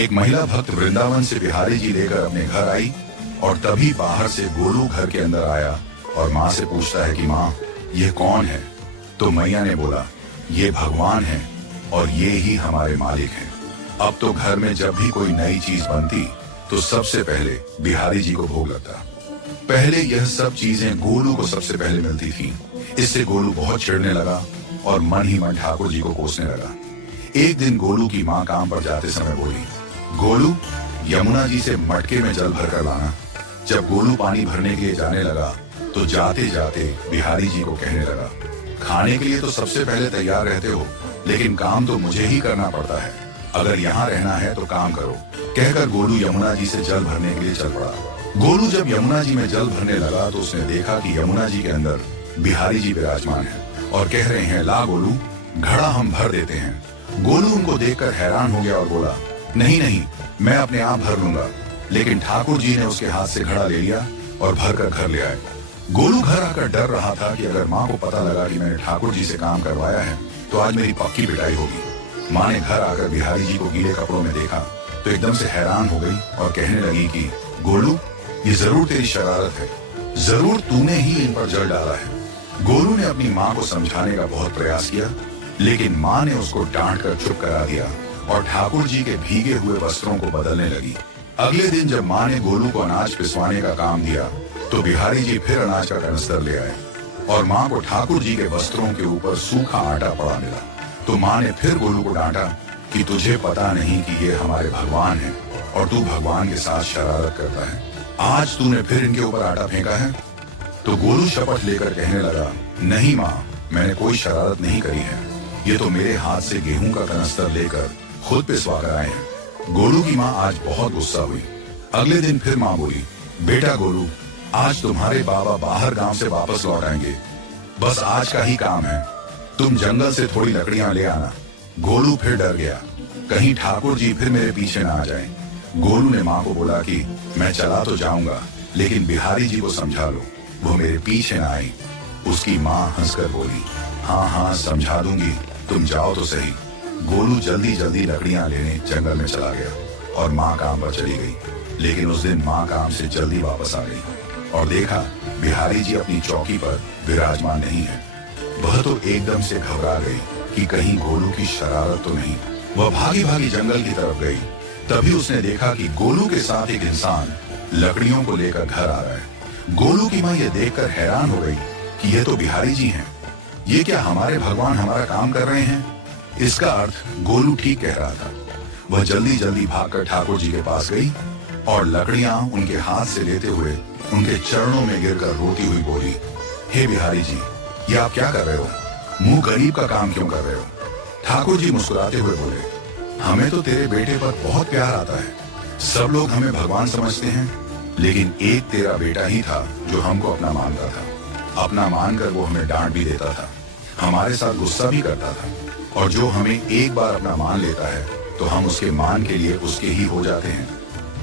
एक महिला भक्त वृंदावन से बिहारी जी लेकर अपने घर आई और तभी बाहर से गोलू घर के अंदर आया और माँ से पूछता है कि माँ ये कौन है। तो मैया ने बोला ये भगवान है और ये ही हमारे मालिक हैं। अब तो घर में जब भी कोई नई चीज बनती तो सबसे पहले बिहारी जी को भोग लगता। पहले यह सब चीजें गोलू को सबसे पहले मिलती थी। इससे गोलू बहुत चिढ़ने लगा और मन ही मन ठाकुर जी को कोसने लगा। एक दिन गोलू की माँ काम पर जाते समय बोली, गोलू यमुना जी से मटके में जल भर कर लाना। जब गोलू पानी भरने के लिए जाने लगा तो जाते जाते बिहारी जी को कहने लगा, खाने के लिए तो सबसे पहले तैयार रहते हो, लेकिन काम तो मुझे ही करना पड़ता है। अगर यहाँ रहना है तो काम करो। कहकर गोलू यमुना जी से जल भरने के लिए चल पड़ा। गोलू जब यमुना जी में जल भरने लगा तो उसने देखा कि यमुना जी के अंदर बिहारी जी विराजमान है और कह रहे हैं, ला गोलू घड़ा हम भर देते हैं। गोलू उनको देखकर हैरान हो गया और बोला, नहीं नहीं, मैं अपने आप भर लूंगा। लेकिन ठाकुर जी ने उसके हाथ से घड़ा ले लिया और भर कर घर ले आए। गोलू घर आकर डर रहा था कि अगर माँ को पता लगा कि मैंने ठाकुर जी से काम करवाया है तो आज मेरी पक्की पिटाई होगी। माँ ने घर आकर बिहारी जी को गीले कपड़ों में देखा तो एकदम से हैरान हो गई और कहने लगी कि गोलू ये जरूर तेरी शरारत है, जरूर तूने ही इन पर जल डाला है। गोलू ने अपनी माँ को समझाने का बहुत प्रयास किया, लेकिन माँ ने उसको डांट कर चुप करा दिया और ठाकुर जी के भीगे हुए वस्त्रों को बदलने लगी। अगले दिन जब माँ ने गोलू को अनाज पिसवाने का काम दिया तो बिहारी जी फिर अनाज का कनस्तर ले आए और माँ को ठाकुर जी के वस्त्रों के ऊपर सूखा आटा पड़ा मिला। तो माँ ने फिर गोलू को डांटा कि तुझे पता नहीं कि ये हमारे भगवान हैं और तू भगवान के साथ शरारत करता है। आज तूने फिर इनके ऊपर आटा फेंका है। तो गोलू शपथ लेकर कहने लगा, नहीं माँ, मैंने कोई शरारत नहीं करी है। ये तो मेरे हाथ से गेहूं का कनस्तर लेकर खुद पिसवा कर आए हैं। गोलू की माँ आज बहुत गुस्सा हुई। अगले दिन फिर माँ बोली, बेटा गोलू, आज तुम्हारे बाबा बाहर गांव से वापस लौट आएंगे, बस आज का ही काम है। तुम जंगल से थोड़ी लकड़ियां ले आना। गोलू फिर डर गया, कहीं ठाकुर जी फिर मेरे पीछे ना आ जाएं। गोलू ने माँ को बोला कि मैं चला तो जाऊंगा, लेकिन बिहारी जी को समझा लो, वो मेरे पीछे ना आई। उसकी माँ हंसकर बोली, हाँ हाँ समझा दूंगी, तुम जाओ तो सही। गोलू जल्दी जल्दी लकड़ियां लेने जंगल में चला गया और माँ काम पर चली गई। लेकिन उस दिन माँ काम से जल्दी वापस आ गई और देखा बिहारी जी अपनी चौकी पर विराजमान नहीं है। वह तो एकदम से घबरा गई कि कहीं गोलू की शरारत तो नहीं। वह भागी भागी जंगल की तरफ गई। तभी उसने देखा कि गोलू के साथ एक इंसान लकड़ियों को लेकर घर आ रहा है। गोलू की माँ यह देखकर हैरान हो गई कि ये तो बिहारी जी हैं। ये क्या हमारे भगवान हमारा काम कर रहे हैं? इसका अर्थ गोलू ठीक कह रहा था। वह जल्दी जल्दी भागकर ठाकुर जी के पास गई और लकड़ियां उनके हाथ से लेते हुए उनके चरणों में गिरकर रोती हुई बोली, हे बिहारी जी, ये आप क्या कर रहे हो? मुंह गरीब का काम क्यों कर रहे हो? ठाकुर जी मुस्कुराते हुए बोले, हमें तो तेरे बेटे पर बहुत प्यार आता है। सब लोग हमें भगवान समझते हैं, लेकिन एक तेरा बेटा ही था जो हमको अपना मानता था। अपना मानकर वो हमें डांट भी देता था, हमारे साथ गुस्सा भी करता था, और जो हमें एक बार अपना मान लेता है तो हम उसके मान के लिए उसके ही हो जाते हैं।